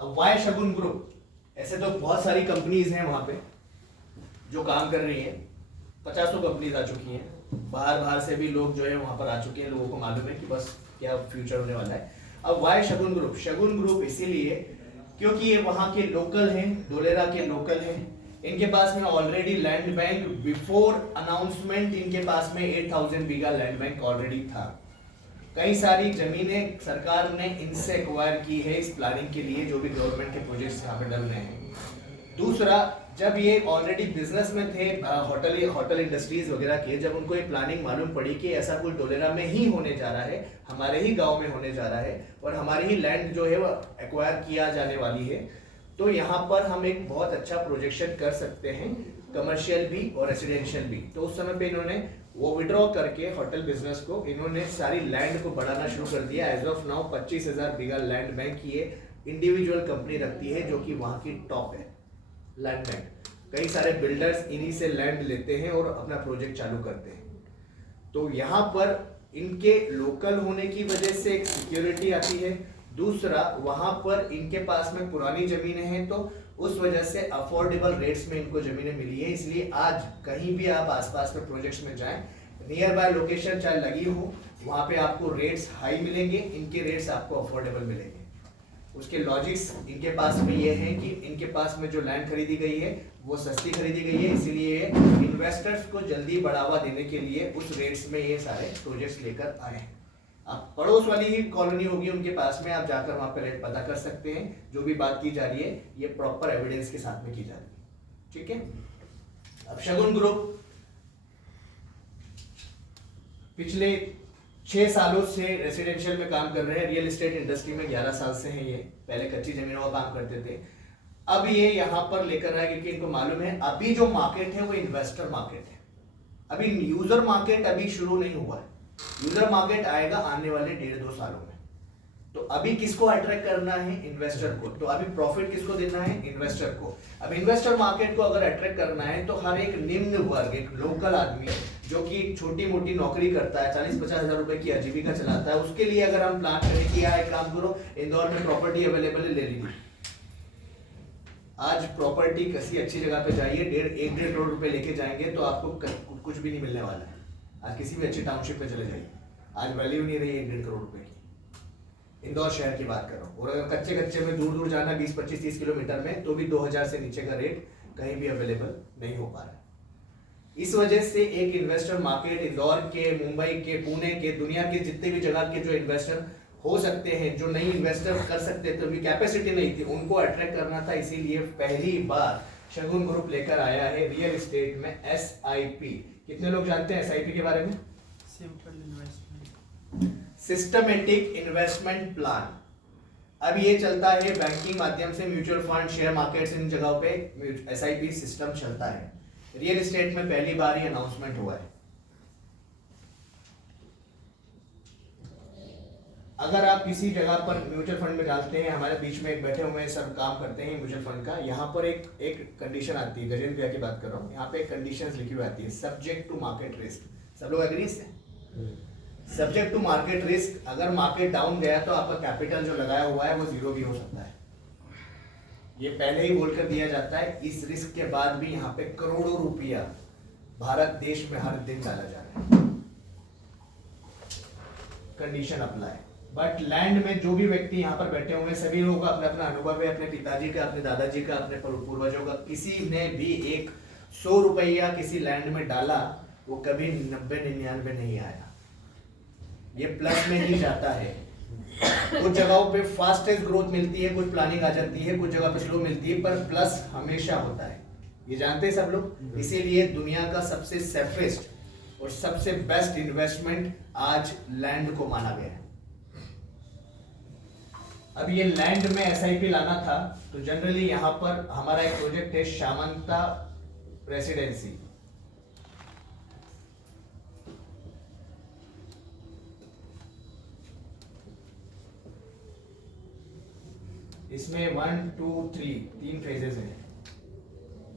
अब वाई शगुन ग्रुप, ऐसे तो बहुत सारी कंपनीज हैं वहां पे जो काम कर रही हैं, 50 कंपनीज आ चुकी हैं, बाहर से भी लोग जो है वहां पर आ चुके हैं, लोगों को मालूम है कि बस क्या फ्यूचर होने वाला है। अब वाई शगुन ग्रुप, शगुन ग्रुप इसीलिए क्योंकि ये वहां के लोकल हैं, धोलेरा के लोकल हैं, इनके पास में already land bank before announcement इनके पास में 8000 बीघा लैंड बैंक ऑलरेडी था। कई सारी जमीनें सरकार ने इनसे एक्वायर की है इस प्लानिंग के लिए, जो भी गवर्नमेंट के प्रोजेक्ट्स यहाँ पे डल रहे हैं। दूसरा, जब ये ऑलरेडी बिजनेस में थे, होटल इंडस्ट्रीज वगैरह के, जब उनको ये प्लानिंग मालूम पड़ी कि ऐसा कुछ डोलेरा में ही होने जा रहा है, हमारे ही गांव में होने जा रहा है और हमारी ही लैंड जो है वो एक्वायर किया जाने वाली है, तो यहाँ पर हम एक बहुत अच्छा प्रोजेक्शन कर सकते हैं, कमर्शियल भी और रेसिडेंशियल भी। तो उस समय पे इन्होंने वो विड्रॉ करके होटल बिजनेस को इन्होंने सारी लैंड को बढ़ाना शुरू कर दिया। As of now 25,000 bigha land bank की इंडिविजुअल कंपनी रखती है, जो कि वहाँ की टॉप है लैंड बैंक। कई सारे बिल्डर्स इन्हीं से लैंड लेते हैं और अपना प्रोजेक्ट चालू करते हैं। तो यहाँ पर इनके लोकल होने की वजह से एक सिक्योरिटी आती है, दूसरा वहां पर इनके पास में पुरानी जमीनें हैं, तो उस वजह से अफोर्डेबल रेट्स में इनको जमीनें मिली है। इसलिए आज कहीं भी आप आसपास के प्रोजेक्ट्स में जाएं, नियर बाय लोकेशन चाहे लगी हो, वहां पे आपको रेट्स हाई मिलेंगे, इनके रेट्स आपको अफोर्डेबल मिलेंगे। उसके लॉजिक्स इनके पास में ये है कि इनके पास में जो लैंड खरीदी गई है वो सस्ती खरीदी गई है, इसीलिए इन्वेस्टर्स को जल्दी बढ़ावा देने के लिए उस रेट्स में ये सारे प्रोजेक्ट्स लेकर आए हैं। आप पड़ोस वाली ही कॉलोनी होगी उनके पास में, आप जाकर वहां पर रेट पता कर सकते हैं। जो भी बात की जा रही है ये प्रॉपर एविडेंस के साथ में की जा रही है, ठीक है। अब शगुन ग्रुप पिछले 6 सालों से रेसिडेंशियल में काम कर रहे हैं, रियल एस्टेट इंडस्ट्री में 11 साल से हैं ये, पहले कच्ची जमीनों का काम करते थे। अब ये यहाँ पर लेकर आए क्योंकि इनको मालूम है अभी जो मार्केट है वो इन्वेस्टर मार्केट है, अभी यूजर मार्केट अभी शुरू नहीं हुआ है। यूजर मार्केट आएगा आने वाले 1.5-2 सालों में। तो अभी किसको अट्रैक्ट करना है? इन्वेस्टर को। तो अभी प्रॉफिट किसको देना है? इन्वेस्टर को। अब इन्वेस्टर मार्केट को अगर अट्रैक्ट करना है तो हर एक निम्न वर्ग, एक लोकल आदमी जो कि छोटी मोटी नौकरी करता है, 40-50 हजार रुपए की आजीविका चलाता है, उसके लिए अगर हम प्लान करें कि एक काम करो, इंदौर में प्रॉपर्टी अवेलेबल है, ले लीजिए। आज प्रॉपर्टी किसी अच्छी जगह पे जाइए, 1.5 करोड़ रुपए लेके जाएंगे तो आपको कुछ भी नहीं मिलने वाला है। आज किसी भी अच्छी टाउनशिप में चले जाइए, आज वैल्यू नहीं रही 1.5 करोड़ रुपए की। इंदौर शहर की बात कर रहा हूँ। और अगर कच्चे में दूर जाना 20-25-30 किलोमीटर में, तो भी 2000 से नीचे का रेट कहीं भी अवेलेबल नहीं हो पा रहा है। इस वजह से एक इन्वेस्टर मार्केट इंदौर के, मुंबई के, पुणे के, दुनिया के जितने भी जगह के जो इन्वेस्टर हो सकते हैं, जो नई इन्वेस्टर कर सकते थे, उनकी कैपेसिटी नहीं थी, उनको अट्रैक्ट करना था। इसीलिए पहली बार शगुन ग्रुप लेकर आया है रियल एस्टेट में SIP। कितने लोग जानते हैं SIP के बारे में? Simple investment, systematic investment plan. अब ये चलता है बैंकिंग माध्यम से, म्यूचुअल फंड, शेयर मार्केट्स, इन जगहों पे SIP सिस्टम चलता है। रियल एस्टेट में पहली बार ही अनाउंसमेंट हुआ है। अगर आप किसी जगह पर म्यूचुअल फंड में डालते हैं, हमारे बीच में एक बैठे हुए सब काम करते हैं म्यूचुअल फंड का, यहाँ पर एक कंडीशन आती है, गजेंद्र भैया की बात कर रहा हूँ, यहाँ पे एक कंडीशंस लिखी हुई आती है, सब्जेक्ट टू मार्केट रिस्क। सब लोग एग्री से? सब्जेक्ट टू मार्केट रिस्क, अगर मार्केट डाउन गया तो आपका कैपिटल जो लगाया हुआ है वो जीरो भी हो सकता है। ये पहले ही बोलकर दिया जाता है। इस रिस्क के बाद भी यहाँ पे करोड़ों रुपया भारत देश में हर दिन डाला जा रहा है। Condition apply. बट लैंड में जो भी व्यक्ति यहाँ पर बैठे हुए सभी लोगों का अपना अपना अनुभव है, अपने पिताजी का, अपने दादाजी का, अपने पूर्वजों का। किसी ने भी 100 रुपया किसी लैंड में डाला, वो कभी 90-99 नहीं आया, ये प्लस में ही जाता है। कुछ जगहों पे फास्टेस्ट ग्रोथ मिलती है, कुछ प्लानिंग आ जाती है, कुछ जगह पे स्लो मिलती है, पर प्लस हमेशा होता है। ये जानते हैं सब लोग। इसीलिए दुनिया का सबसे सेफेस्ट और सबसे बेस्ट इन्वेस्टमेंट आज लैंड को माना गया है। अब ये लैंड में SIP लाना था, तो जनरली यहाँ पर हमारा एक प्रोजेक्ट है शामंता रेसिडेंसी। इसमें 1, 2, 3 फेजेस हैं।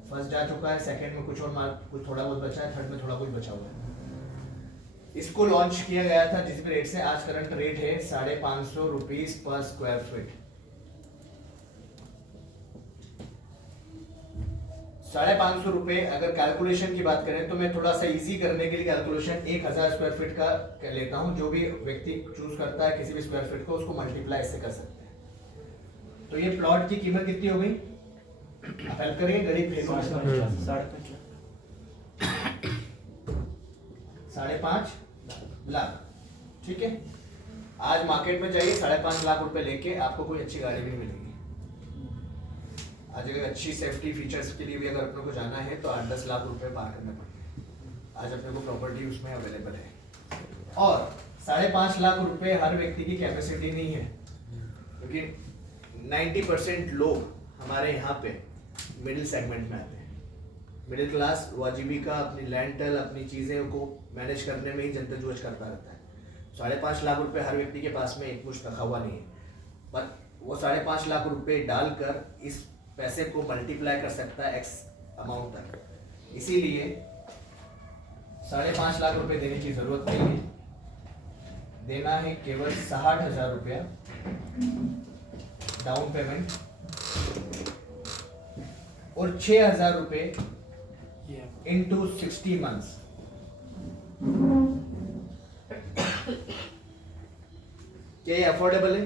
फर्स्ट जा चुका है, सेकंड में कुछ थोड़ा बहुत बचा है, थर्ड में थोड़ा कुछ बचा हुआ है। इसको लॉन्च किया गया था जिस भी रेट से, आज करंट रेट है 550 रुपीज पर स्क्वायर फीट। 550 रुपए अगर कैलकुलेशन की बात करें तो मैं थोड़ा सा इजी करने के लिए कैलकुलेशन 1000 स्क्वायर फीट का कर लेता हूं। जो भी व्यक्ति चूज करता है किसी भी स्क्वायर फीट को, उसको मल्टीप्लाई इससे कर सकते हैं। तो ये प्लॉट की कीमत कितनी हो गई? आप हेल्प करिए, गणित फेंको। 5.5 लाख। ठीक है, आज मार्केट में जाइए 5.5 लाख रुपए लेके आपको कोई अच्छी गाड़ी भी नहीं मिलेगी। आज अगर अच्छी सेफ्टी फीचर्स के लिए भी अगर अपने को जाना है तो 8-10 लाख रुपए पार करने पड़ेंगे। आज अपने को प्रॉपर्टी उसमें अवेलेबल है। और 5.5 लाख रुपए हर व्यक्ति की कैपेसिटी नहीं है, क्योंकि 90% लोग हमारे यहाँ पे मिडिल सेगमेंट में आते हैं। मिडिल क्लास वो आजीविका, अपनी लैंड टेल, अपनी चीज़ें को मैनेज करने में ही जद्दोजहद करता रहता है। 5.5 लाख रुपए हर व्यक्ति के पास में एक मुश्त रखा हुआ नहीं है, पर वो 5.5 लाख रुपए डालकर इस पैसे को मल्टीप्लाई कर सकता है एक्स अमाउंट तक। इसीलिए 5.5 लाख रुपए देने की जरूरत नहीं है, देना है केवल 60,000 रुपया डाउन पेमेंट और 6,000 रुपए इनटू 60 मंथ्स। क्या ये अफोर्डेबल है?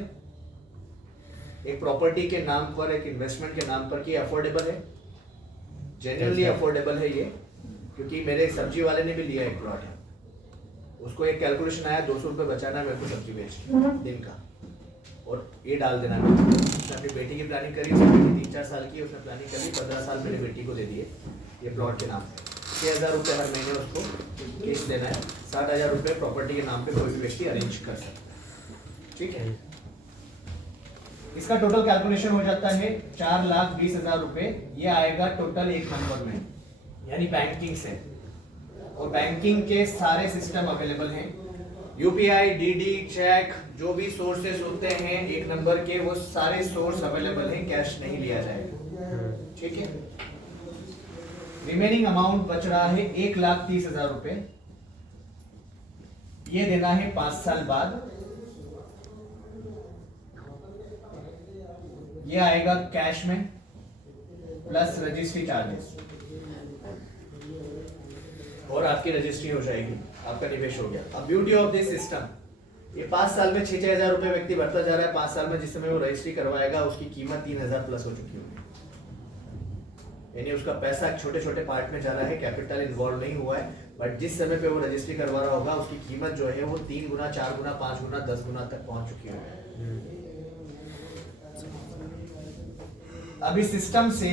एक प्रॉपर्टी के नाम पर, एक इन्वेस्टमेंट के नाम पर, क्या अफोर्डेबल है? जेन्युइनली अफोर्डेबल है ये, क्योंकि मेरे एक सब्जी वाले ने भी लिया एक प्लॉट है, उसको एक कैलकुलेशन आया 200 रुपये बचाना है मेरे को सब्जी बेच दिन का, और ये डाल देना है। उसने अपनी बेटी की प्लानिंग करी, उसकी बेटी 3-4 साल की, उसने प्लानिंग करी, 15 साल मेरी बेटी को दे दिए ये प्लॉट के नाम पे। 6,000 रुपये हर महीने उसको किस्त देना है। 60,000 रुपये प्रॉपर्टी के नाम पे कोई भी व्यक्ति अरेंज कर सकता है। ठीक है, इसका टोटल कैलकुलेशन हो जाता है 4,20,000 रुपए। ये आएगा टोटल एक नंबर में, यानी बैंकिंग से। और बैंकिंग के सारे सिस्टम अवेलेबल हैं, यूपीआई, डीडी, चेक, जो भी सोर्सेस होते हैं एक नंबर के, वो सारे सोर्स अवेलेबल हैं, कैश नहीं लिया जाएगा। ठीक है, रिमेनिंग अमाउंट बच रहा है 1,30,000 रुपए। ये देना है 5 साल बाद। ये आएगा कैश में प्लस रजिस्ट्री चार्जेस, और आपकी रजिस्ट्री हो जाएगी, आपका निवेश हो गया। अब ब्यूटी ऑफ दिस सिस्टम, ये 5 साल में 6,000 रुपए व्यक्ति भरता जा रहा है। 5 साल में जिस समय वो रजिस्ट्री करवाएगा उसकी कीमत 3,000 प्लस हो चुकी होगी, यानी उसका पैसा छोटे छोटे पार्ट में जा रहा है, कैपिटल इन्वॉल्व नहीं हुआ है। बट जिस समय पे वो रजिस्ट्री करवा रहा होगा उसकी कीमत जो है वो 3 गुना, 4 गुना, 5 गुना, 10 गुना तक पहुंच चुकी होगी। अभी सिस्टम से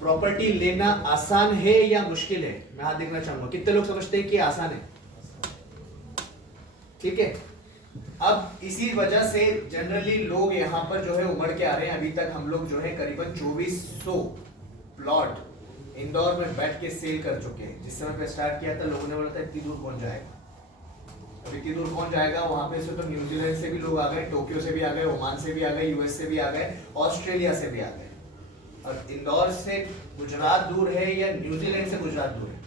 प्रॉपर्टी लेना आसान है या मुश्किल है, मैं हाथ देखना चाहूंगा। कितने लोग समझते हैं कि आसान है? ठीक है, अब इसी वजह से जनरली लोग यहाँ पर जो है उमड़ के आ रहे हैं। अभी तक हम लोग जो है करीबन 2400 प्लॉट इंदौर में बैठ के सेल कर चुके हैं। जिस समय पे स्टार्ट किया था लोगों ने बोला था इतनी दूर कौन जाएगा, अब इतनी दूर कौन जाएगा। वहां पे से तो न्यूजीलैंड से भी लोग आ गए, टोक्यो से भी आ गए, ओमान से भी आ गए, यूएस से भी आ गए, ऑस्ट्रेलिया से भी आ गए। और इंदौर से गुजरात दूर है या न्यूजीलैंड से गुजरात दूर है?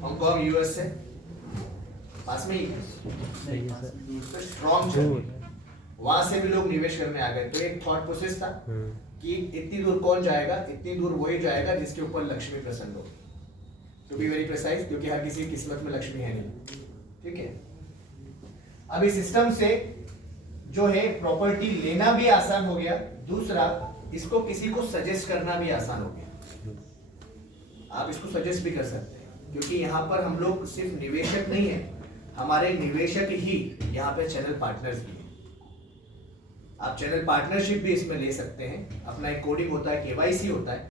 हांगकांग यूएस से पास में ही है, स्ट्रॉन्ग जर्नी। वहां से भी लोग निवेश करने आ गए। तो एक थॉट प्रोसेस था कि इतनी दूर कौन जाएगा, इतनी दूर वही जाएगा जिसके ऊपर लक्ष्मी प्रसन्न हो। टू बी वेरी प्रिसाइज, क्योंकि हर किसी की किस्मत में लक्ष्मी है नहीं। ठीक है, अब इस सिस्टम से जो है प्रॉपर्टी लेना भी आसान हो गया। दूसरा, इसको किसी को सजेस्ट करना भी आसान हो गया। आप इसको सजेस्ट भी कर सकते हैं, क्योंकि यहाँ पर हम लोग सिर्फ निवेशक नहीं है, हमारे निवेशक ही यहाँ पे चैनल पार्टनर्स भी हैं। आप चैनल पार्टनरशिप भी इसमें ले सकते हैं। अपना एक कोडिंग होता है, केवाईसी होता है।